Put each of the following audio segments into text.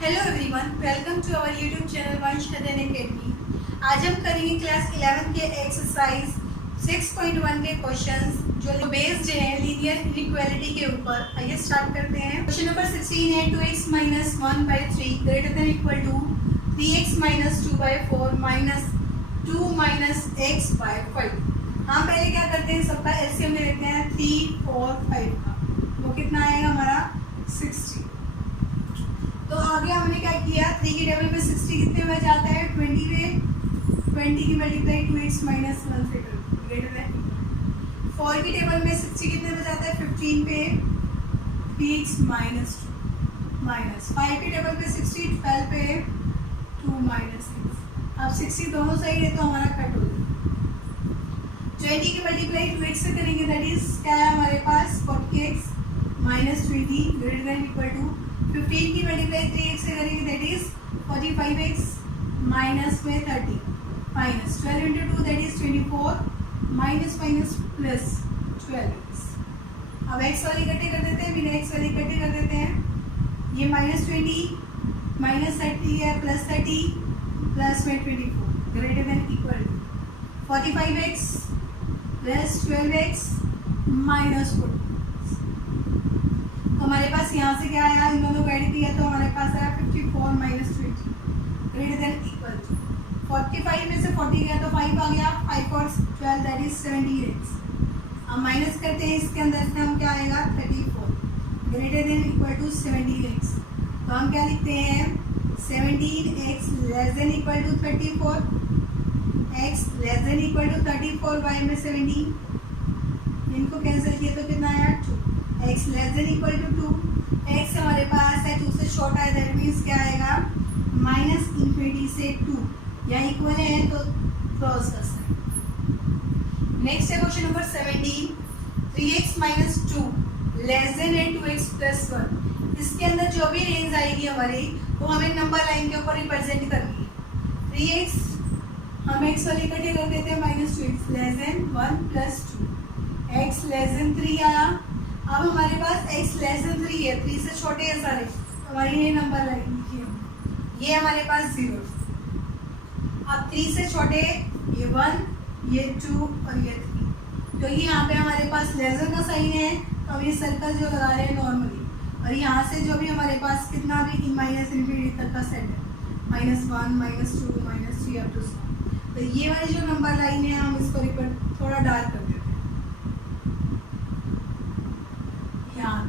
Hello everyone, welcome to our YouTube channel Vansh Adhyayan academy. आज हम करेंगे क्लास 11 के एक्सरसाइज 6.1 के क्वेश्चंस जो बेस्ड हैं लीनियर इनइक्वालिटी के ऊपर। आइए स्टार्ट करते हैं। क्वेश्चन नंबर 16 है 2x minus 1/3 greater than equal to 3x minus 2/4 minus 2 minus x by 5। हम पहले क्या करते हैं, सबका एलसीएम ले लेते हैं 3, 4, 5 का। वो कितना आएगा हमारा 60। तो आगे हमने क्या किया, 3 की टेबल में 60 कितने में जाता है 20 में, 20 की मल्टीप्लाई 2x माइनस 1 से ग्रेटर देन। 4 की टेबल में 60 कितने में जाता है 15 पे 3x माइनस 2 माइनस 5 की टेबल पे 60 12 पे 2 माइनस 6। अब 60 दोनों सही है तो हमारा कट हो गया। 20 की मल्टीप्लाई 2x से करेंगे, दैट इज क्या है हमारे पास 40x minus 20 greater than equal to 15 की मल्टीप्लाई 3x से करेंगे, दैट इज 45x माइनस में 30 minus 12 into 2 that is 24 minus minus plus 12x। अब x वाली इकट्ठे कर देते हैं, बिना x वाली इकट्ठे कर देते हैं। ये माइनस 20 माइनस 30 है प्लस 30 प्लस में 24 greater than equal to 45x plus 12x minus 4। हमारे पास यहाँ से क्या आया, इन दोनों को ऐड किया तो हमारे पास आया 54 minus 20 greater than equal to 45 में से 40 गया तो 5 आ गया, 5 और 12 दैट इज 17x। अब माइनस करते हैं इसके अंदर से, हम क्या आएगा 34 greater than equal to 17x। तो हम क्या लिखते हैं 17x less than equal to 34, x less than equal to 34 y में 17, इनको कैंसिल किया तो कितना आया 2, x less than equal to 2, x हमारे पास है 2 से छोटा है, दैट मीन्स क्या आएगा माइनस इन्फिनिटी से 2 या इक्वल है तो क्रॉस कर सकते हैं। नेक्स्ट है question number 17, 3x minus 2 less than है 2x प्लस 1। इसके अंदर जो भी रेंज आएगी हमारी वो हमें नंबर लाइन के ऊपर रिप्रेजेंट करनी है। 3x हम x वाली इकट्ठे कर देते हैं minus 2x less than 1 plus 2, x less then 3 आया। अब हमारे पास x लेस देन 3 है, 3 से छोटे हैं सारे, हमारी ये नंबर लाइन लिखिए, ये हमारे पास 0। अब 3 से छोटे ये 1, ये 2 और ये 3, तो ये यहाँ पे हमारे पास लेस देन का साइन है तो हम ये सर्कल जो लगा रहे हैं नॉर्मली, और यहाँ से जो भी हमारे पास कितना भी माइनस इन्फिनिटी तक का सेट है -1 -2 -3 अप टू 7। तो ये वाली जो नंबर लाइन है हम इसको थोड़ा डार्क कर देते हैं यहाँ,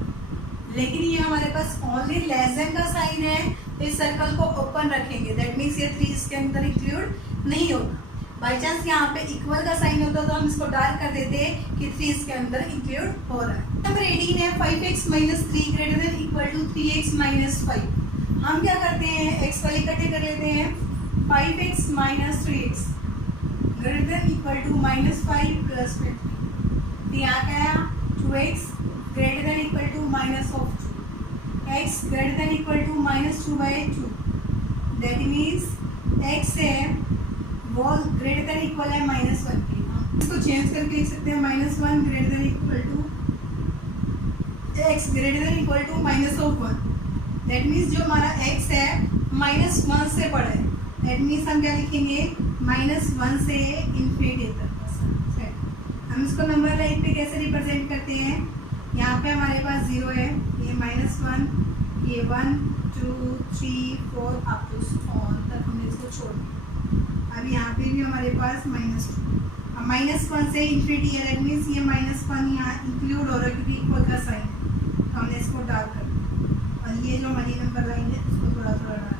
लेकिन ये हमारे पास ओनली लेस देन का साइन है तो इस सर्कल को ओपन रखेंगे, दैट मीन्स ये 3 इसके अंदर इंक्लूड नहीं होगा। बाई चांस यहाँ पे इक्वल का साइन होता तो हम इसको डार्क कर देते कि 3 इसके अंदर इंक्लूड हो रहा है। नंबर 18 है 5x minus 3 greater than equal to 3x minus 5। हम क्या करते हैं x वाले इकट्ठे कर लेते हैं, 5x minus 3x greater than equal to minus 5 plus में 3। यहाँ क्या आया 2x greater than equal to minus of 2, x greater than equal to minus 2/2, that means x है वो ग्रेटर देन इक्वल है -1 की। इसको चेंज करके लिख सकते हैं -1 greater than equal to x greater than equal to minus of 1, that means जो हमारा x है -1 से बड़ा है, दैट मीन्स हम क्या लिखेंगे -1 से इन्फिनिटी तक का सेट। हम इसको नंबर लाइन पे कैसे रिप्रेजेंट करते हैं, यहाँ पे हमारे पास 0 है, ये -1, ये 1 2 3 4 अप टू 4 तक हमने इसको छोड़ दिया। अब यहाँ पे भी हमारे पास -2, अब -1 से इन्फिनिटी है, दैट मीन्स ये -1 यहाँ इंक्लूड हो रहा है क्योंकि इक्वल का साइन है, तो हमने इसको डार्क कर दिया। और ये जो हमारी नंबर लाइन है उसको थोड़ा थोड़ा डार्क।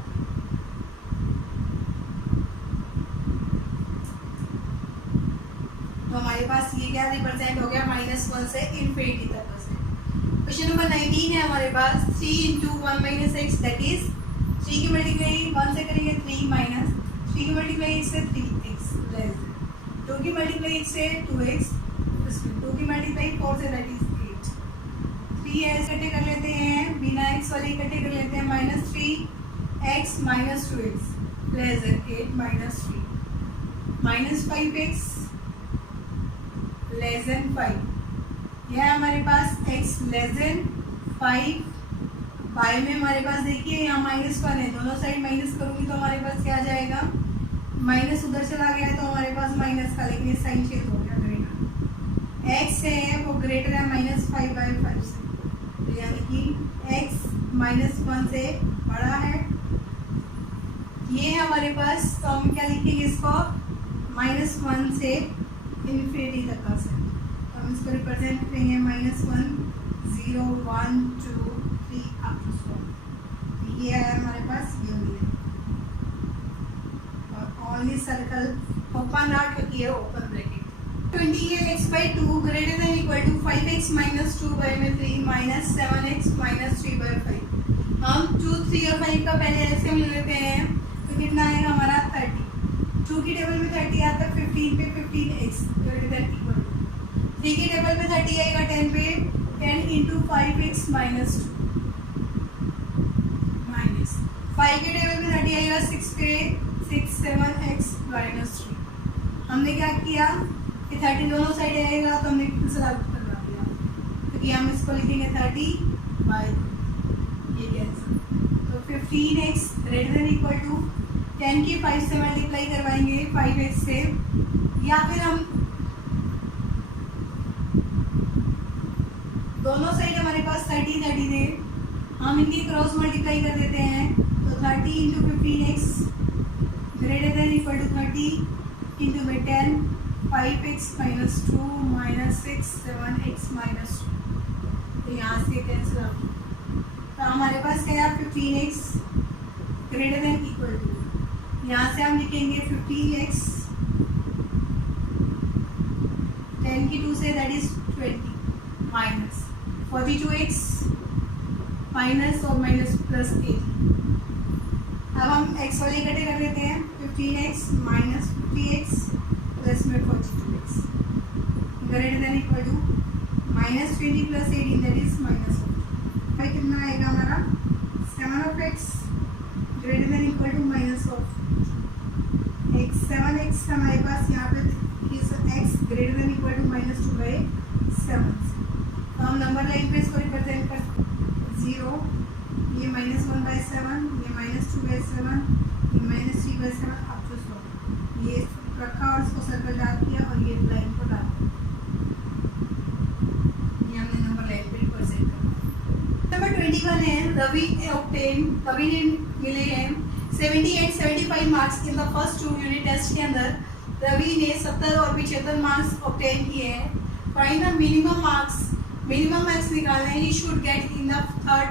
तो हमारे पास ये क्या रिप्रेजेंट हो गया -1 से इन्फिनिटी तक का सेट। क्वेश्चन नंबर 19 है हमारे पास 3 into 1 minus x, that is 3 की मल्टीप्लाई 1 से करेंगे 3 माइनस 3 की मल्टीप्लाई 1 से 3x लेस देन 2 की मल्टीप्लाई 1 से 2x, 2 की मल्टीप्लाई 4 से दैट इज 8। 3 इकट्ठे कर लेते हैं, बिना x वाले इकट्ठे कर लेते हैं -3x minus 2x less than 8 minus 3 -5x less than 5। यह हमारे पास x लेस देन 5 5 में हमारे पास देखिए यहाँ -1 है, दोनों साइड माइनस करूँगी तो हमारे पास क्या आ जाएगा, माइनस उधर चला गया तो हमारे पास माइनस का, लेकिन साइन चेंज हो गया ग्रेटर। एक्स है वो ग्रेटर है -5/5 से, तो यानी कि एक्स -1 से बड़ा है। ये है हमारे पास, तो हम क्या लिखेंगे इसको, -1 से इन्फिनिटी तक का सेट। तो हम इसको रिप्रेजेंट करेंगे -1 0 1 2 3 अप टू 4। ये है हमारे पास यूनियन, और ओनली सर्कल ओपन आउट क्योंकि ये open bracket. 20x/2 greater than equal to 5x minus 2/3 minus 7x minus 3/5। हम 2, 3 और 5 का पहले एलसीएम ले लेते हैं, तो कितना आएगा हमारा 30। 2 की टेबल में 30 आता है, 15 पे 15x greater than equal to, 3 की टेबल में 30 आएगा, 10 पे 10 into 5x minus 2 माइनस 5 के टेबल में 30 आएगा, 6 पे 6 7x minus 3। हमने क्या किया कि 30 दोनों साइड आएगा तो हमने दूसरा करवा दिया, क्योंकि हम इसको लिखेंगे 30/2, ये कैंसिल। तो 15x greater than equal to 10 की 5 से मल्टीप्लाई करवाएंगे 5x से, या फिर हम दोनों साइड हमारे पास 30 30 थे, हम इनकी क्रॉस मल्टीप्लाई कर देते हैं, तो 30 into 15x greater than equal to 30 into में 10 5x minus 2 minus 6 7x minus 2, तो यहाँ से कैंसिल हो, तो हमारे पास क्या है 15x greater than equal to, यहाँ से हम लिखेंगे 15x 10 की 2 say that is 20 minus 42x minus और माइनस प्लस 8। अब हम x वाले इकट्ठे कर देते हैं, 15x माइनस 50x प्लस में 42x greater than equal to -20 plus 18 that is -40। फिर कितना आएगा हमारा 7x greater than equal to -x 7x हमारे पास यहाँ पे इस x greater than equal to -2/7। तो हम नंबर लाइन पे इसको रिप्रेजेंट कर 0, ये -1/7, ये -2/7, ये -3/7 अप टू 4, ये रखा और इसको सर्कल डाल दिया और ये लाइन को डाल दिया, ये हमने नंबर लाइन पे रिप्रेजेंट करना। नंबर 21 है, रवि ने मिले हैं 70 and 75 marks in the first 2 unit test के अंदर रवि ने 70 और 75 मार्क्स ऑब्टेन किए हैं। फाइंड द मिनिमम मार्क्स निकालने हैं he should get in the third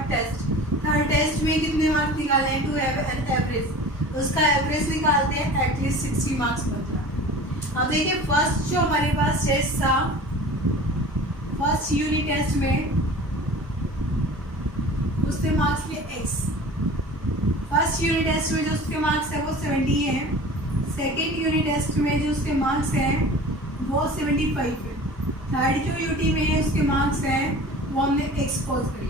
test में कितने मार्क्स निकालने हैं टू हैव एन एवरेज, उसका एवरेज निकालते हैं एटलीस्ट 60 मार्क्स बनता। अब देखिए फर्स्ट जो हमारे पास टेस्ट था, फर्स्ट यूनिट टेस्ट में उसके मार्क्स लिए x, फर्स्ट यूनिट टेस्ट में जो उसके मार्क्स है वो 70 है, सेकेंड यूनिट टेस्ट में जो उसके मार्क्स हैं वो 75 है, थर्ड जो यूटी में है उसके मार्क्स हैं वो हमने x पोज करी।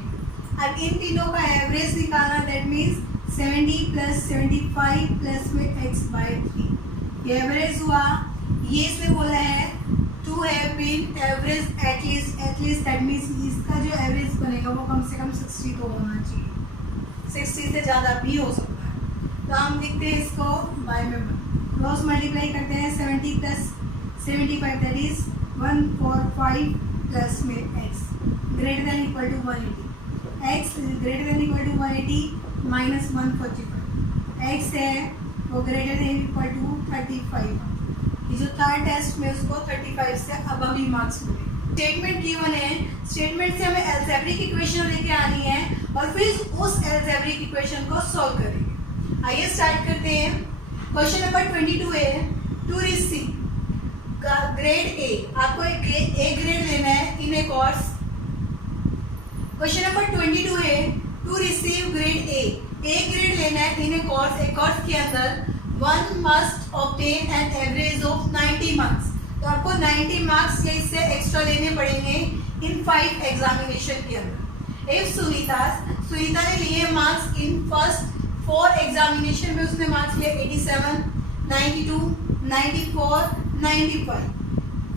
अब इन तीनों का एवरेज निकालना, दैट मीन्स 70 प्लस 75 प्लस में x/3, ये एवरेज हुआ। ये इसमें बोला है to have been average at least that means इसका जो एवरेज बनेगा वो कम से कम 60 तो होना चाहिए, 60 से ज़्यादा भी हो सकता है। तो हम लिखते हैं इसको बाय में क्रॉस मल्टीप्लाई करते हैं, 70 प्लस 75 दैट इज 145 प्लस में x greater than equal to 180, x greater than equal to 180 minus 145, x है वो ग्रेटर देन इक्वल टू 35। ये जो थर्ड टेस्ट में उसको 35 से अबव ही मार्क्स मिले। स्टेटमेंट गिवन है, स्टेटमेंट से हमें एल्जेब्रिक इक्वेशन लेके आनी है और फिर उस एल्जेब्रिक इक्वेशन को सॉल्व करेंगे। आइए स्टार्ट करते हैं। क्वेश्चन नंबर 22 है, टू रिसीव ग्रेड ए, आपको ए ग्रेड लेना है in a course. Question number 22 है, to receive grade A grade लेना है इन ए कोर्स के अंदर one must obtain an average of 90 marks. तो आपको 90 मार्क्स या इससे एक्स्ट्रा लेने पड़ेंगे इन 5 एग्जामिनेशन के अंदर। इफ सुनीता ने लिए मार्क्स इन फर्स्ट 4 एग्जामिनेशन में, उसने मार्क्स लिए 87, 92, 94, 95।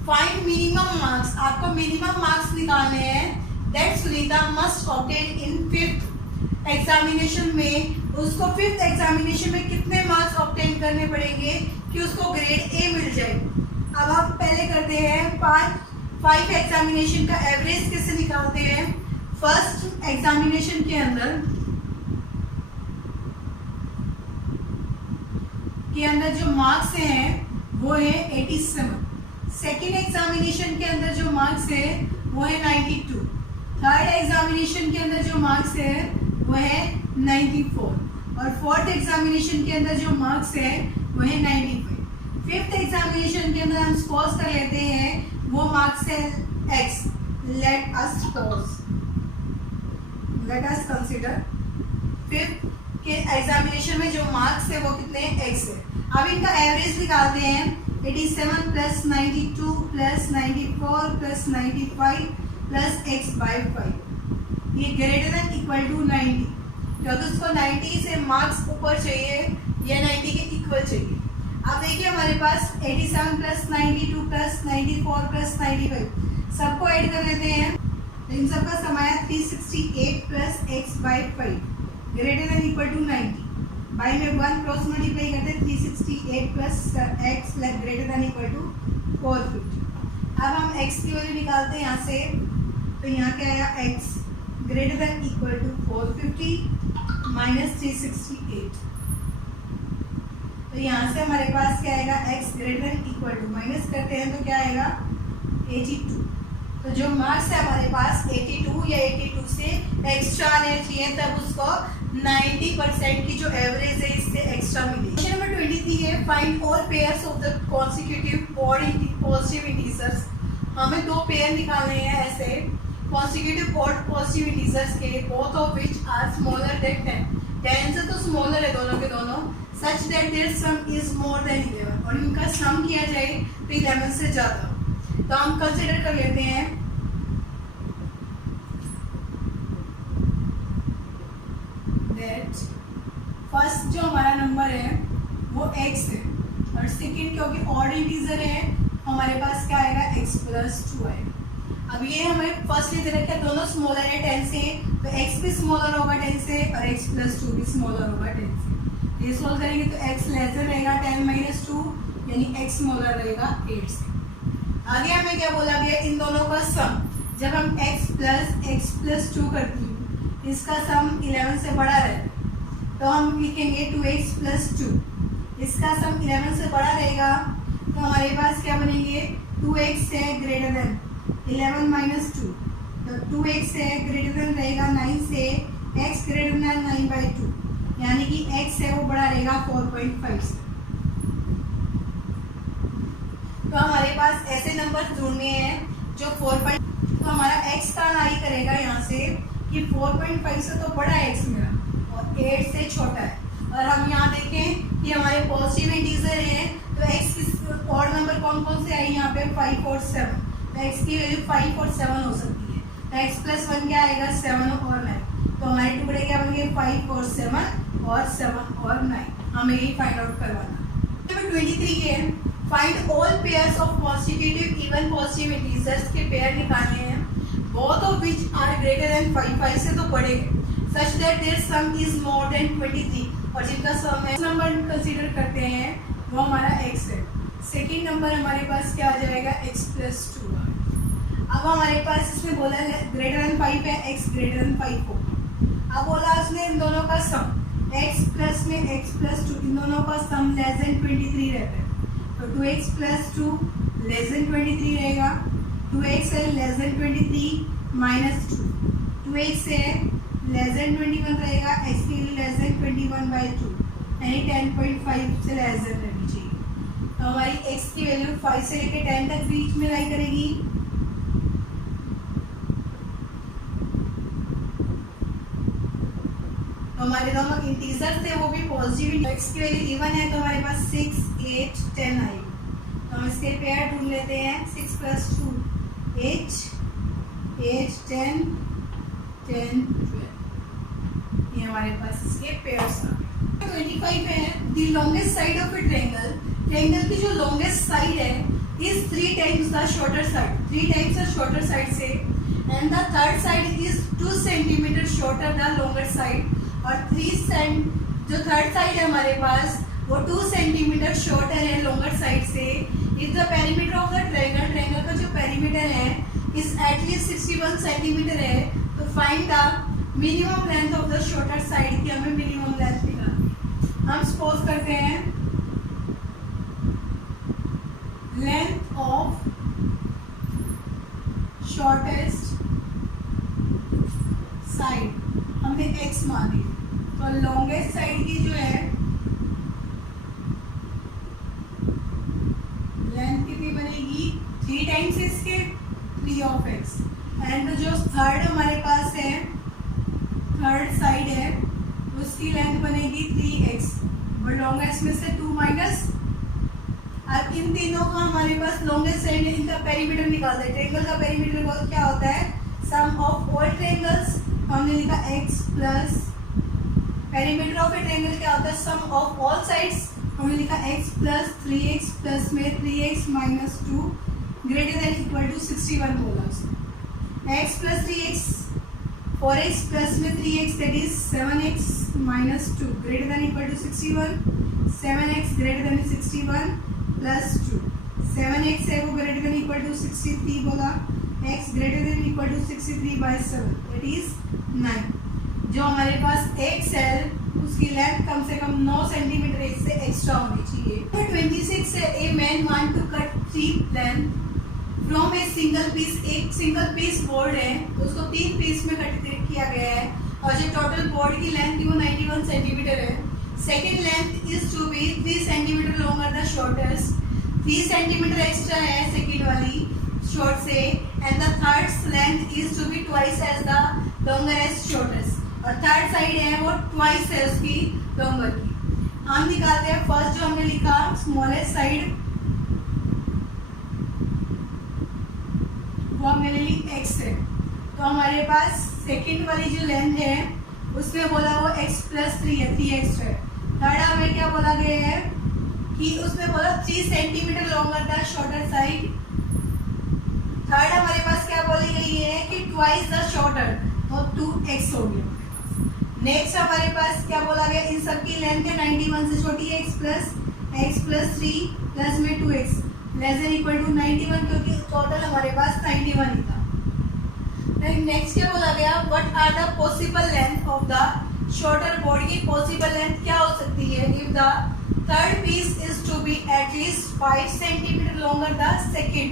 फाइंड मिनिमम मार्क्स, आपको मिनिमम मार्क्स निकालने हैं that Sunita must obtain in 5th examination में, उसको 5th एग्जामिनेशन में कितने मार्क्स ऑब्टेन करने पड़ेंगे कि उसको ग्रेड ए मिल जाए। अब हम पहले करते हैं 5 एग्जामिनेशन का एवरेज कैसे निकालते हैं। फर्स्ट एग्जामिनेशन के अंदर जो मार्क्स हैं वो है 87। सेकेंड एग्जामिनेशन के अंदर जो मार्क्स है वो है 92। थर्ड एग्जामिनेशन के अंदर जो मार्क्स है वो है 94 और फोर्थ एग्जामिनेशन के अंदर जो मार्क्स है वो है 95। फिफ्थ एग्जामिनेशन के अंदर हम सपोज कर लेते हैं वो मार्क्स है x। Let us consider fifth के एग्जामिनेशन में जो मार्क्स है वो कितने x है। अब इनका एवरेज निकालते हैं 87 plus 92 plus 94 plus 95 plus x by 5, ये ग्रेटर देन इक्वल टू 90, क्योंकि उसको 90 से मार्क्स ऊपर चाहिए या 90 के इक्वल चाहिए। अब देखिए हमारे पास 87 प्लस 92 प्लस 94 प्लस 95 सबको ऐड कर लेते हैं, तो इन सबका सम आया 368 plus x by 5 greater than equal to 90। By में 1 क्रॉस मल्टीप्लाई करते 368 plus x greater than equal to 450। अब हम x की वैल्यू निकालते हैं यहाँ से, तो यहाँ क्या आया x greater than equal to 450 minus 368, तो यहाँ से हमारे पास क्या आएगा x greater than equal to, minus करते हैं तो क्या आएगा 82। तो जो मार्क्स है हमारे पास 82 या 82 से एक्स्ट्रा आने चाहिए, तब उसको 90% की जो एवरेज है इससे एक्स्ट्रा मिलेगी। क्वेश्चन नंबर 23 है find all pairs of the consecutive odd positive integers. हमें दो पेयर निकालने हैं ऐसे कॉन्सिक्यूटिव ऑड पॉजिटिव इंटीजर्स के, both of which are smaller than 10। 10 से तो स्मॉलर है दोनों के दोनों, such that their sum is more than 11, और इनका सम किया जाए तो 11 से ज़्यादा। तो हम कंसिडर कर लेते हैं दैट फर्स्ट जो हमारा नंबर है वो x है, और सेकेंड क्योंकि ऑड इंटीजर है हमारे पास क्या आएगा x प्लस 2 आएगा। अब ये हमें फर्स्ट ले दे रखा है, दोनों स्मॉलर है 10 से, तो x भी स्मॉलर होगा 10 से और x प्लस 2 भी स्मॉलर होगा 10 से। ये सोल्व करेंगे तो x लेसर रहेगा 10 माइनस 2, यानी x स्मॉलर रहेगा 8 से। आगे हमें क्या बोला गया, इन दोनों का सम, जब हम x प्लस 2 करती हूँ इसका सम 11 से बड़ा रहेगा, तो हम लिखेंगे 2x प्लस 2, इसका सम 11 से बड़ा रहेगा, तो हमारे पास क्या बनेंगे 2x है ग्रेटर देन 11 माइनस 2, तो 2x है ग्रेटर देन रहेगा 9 से, x ग्रेटर देन 9/2, यानी कि x है वो बड़ा रहेगा 4.5 से। तो हमारे पास ऐसे नंबर ढूंढने हैं जो 4. तो हमारा x का आई करेगा यहाँ से कि 4.5 से तो बड़ा है x मेरा और 8 से छोटा है, और हम यहाँ देखें कि हमारे पॉजिटिव इंटीजर हैं, तो x की ऑड नंबर कौन कौन से आए यहाँ पे 5 और 7, तो x की वैल्यू 5 और 7 हो सकती है, तो x प्लस 1 क्या आएगा 7 और 9, तो हमारे टुकड़े क्या बन गए 5 और 7 और 7 और 9, हमें यही फाइंड आउट करवाना। नंबर 23 के find all pairs of constitutive even positive integers के पेयर निकालने हैं, both of which are greater than 5 से तो बड़े हैं, such that their sum is more than 23, और जिनका सम है नंबर कंसीडर करते हैं वो हमारा x है। सेकेंड नंबर हमारे पास क्या आ जाएगा x प्लस 2। अब हमारे पास इसमें बोला है ग्रेटर देन 5 है, x ग्रेटर देन 5 हो, अब बोला उसने इन दोनों का सम x प्लस में x प्लस 2, इन दोनों का सम लेस देन 23 रहता है, तो 2x प्लस 2 लेस देन 23 रहेगा, 2x है लेस देन 23 माइनस 2, 2x है लेस देन 21 रहेगा, x की वैल्यू लेस देन 21/2, यानी 10.5 से लेस देन रहनी चाहिए, तो हमारी x की वैल्यू 5 से लेकर 10 तक बीच में लाई करेगी। तो हमारे दोनों इंटीजर थे वो भी पॉजिटिव, x की वैल्यू इवन है तो हमारे पास 6, 8, 10 आएगी, तो हम इसके पेयर ढूंढ लेते हैं 6 प्लस 2 8, 8 10, 10 12, ये हमारे पास इसके पेयर्स आ गए। 25 है the longest side of A triangle, triangle की जो लॉन्गेस्ट साइड है is 3 times the shorter side, 3 times the shorter side से, and the third side is 2 centimeter shorter the longer side, और 3 जो थर्ड साइड है हमारे पास वो 2 सेंटीमीटर शॉर्टर है लोंगर साइड से। If the perimeter of the triangle का जो पेरीमीटर है इज एटलीस्ट 61 सेंटीमीटर है, तो find the minimum length of the shorter side की हमें मिनिमम लेंथ निकालनी। हम सपोज करते हैं लेंथ ऑफ शॉर्टेस्ट साइड हमने x मानी, तो लॉन्गेस्ट साइड की जो है लेंथ कितनी बनेगी 3 टाइम्स इसके 3 ऑफ x, एंड जो थर्ड हमारे पास है थर्ड साइड है उसकी लेंथ बनेगी 3x, और लॉन्गेस्ट में से 2 माइनस। अब इन तीनों का हमारे पास लॉन्गेस्ट साइड है, इनका पेरीमीटर निकाल दे। ट्रायंगल का पेरीमीटर क्या होता है सम ऑफ ऑल ट्रायंगल्स, हमने लिखा x plus perimeter of A triangle क्या होता है सम ऑफ ऑल साइड्स, हमने लिखा x प्लस 3x प्लस में 3x minus 2 greater than equal to 61 बोला उसने। x plus 3x 4x plus में 3x that is 7x minus 2 greater than equal to 61, 7x greater than 61 plus 2, 7x है वो greater than equal to 63 बोला, x greater than equal to 63 by 7 that is 9। जो हमारे पास x है उसकी length कम से कम 9 centimetre इससे एक्स्ट्रा होनी चाहिए। 26 है a man want to cut 3 length from a single piece, एक सिंगल पीस बोर्ड है तो उसको 3 पीस में कट किया गया है, और जो टोटल बोर्ड की लेंथ थी वो 91 सेंटीमीटर है। Second length is to be 3 centimetre longer the shortest, 3 centimetre extra है सेकेंड वाली शॉर्ट से, and the third length is to be twice as the longest shortest, और थर्ड साइड है वो ट्वाइस है उसकी लॉन्गर की। हम निकालते हैं फर्स्ट जो हमने लिखा स्मॉलेस्ट साइड, वो हमने ली x है, तो हमारे पास सेकेंड वाली जो लेंथ है उसमें बोला वो x प्लस 3 है, 3x है। थर्ड हमें क्या बोला गया है कि उसमें बोला 3 सेंटीमीटर लॉन्गर था शॉर्टर साइड। थर्ड हमारे पास क्या बोली गई है कि ट्वाइस द शॉर्टर, तो 2x हो गया। नेक्स्ट हमारे पास क्या बोला गया इन सब की लेंथ है 91 से छोटी है x प्लस 3 प्लस में 2x less than equal to 91, क्योंकि टोटल हमारे पास 91 ही था। नेक्स्ट क्या बोला गया what are the possible length of the shorter board की पॉसिबल लेंथ क्या हो सकती है if the third piece is to be at least 5 centimetre longer the second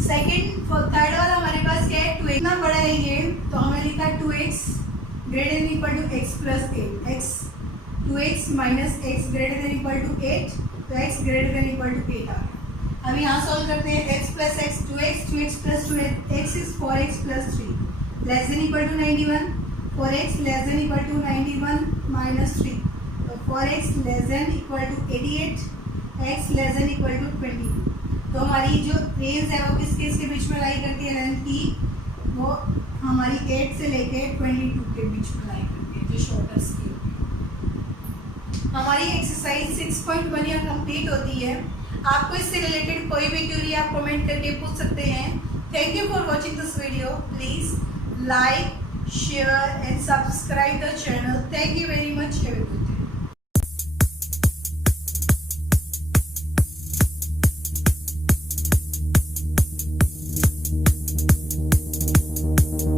third वाला हमारे पास क्या है 2x, इतना बड़ा है ये, तो हमें लिखा 2x greater than equal to x plus 8, x 2x माइनस x greater than equal to 8, तो x greater than equal to 8 आ गया। अब यहाँ सॉल्व करते हैं x plus x 2x plus 2 x is 4x plus 3 less than equal to 91, 4x less than equal to 91 minus 3, तो 4x less than equal to 88, x less than equal to 22। तो हमारी जो रेंज है वो किस के बीच में लाई करती है लेंथ की, वो हमारी 8 से लेके 22 के बीच में लाई करती है जो शॉर्टेस्ट की। हमारी एक्सरसाइज 6.1 यहाँ कंप्लीट होती है। आपको इससे रिलेटेड कोई भी क्वेरी आप कमेंट करके पूछ सकते हैं। Thank you for watching this video, please like, share and subscribe the channel. Thank you very much. Have a good day.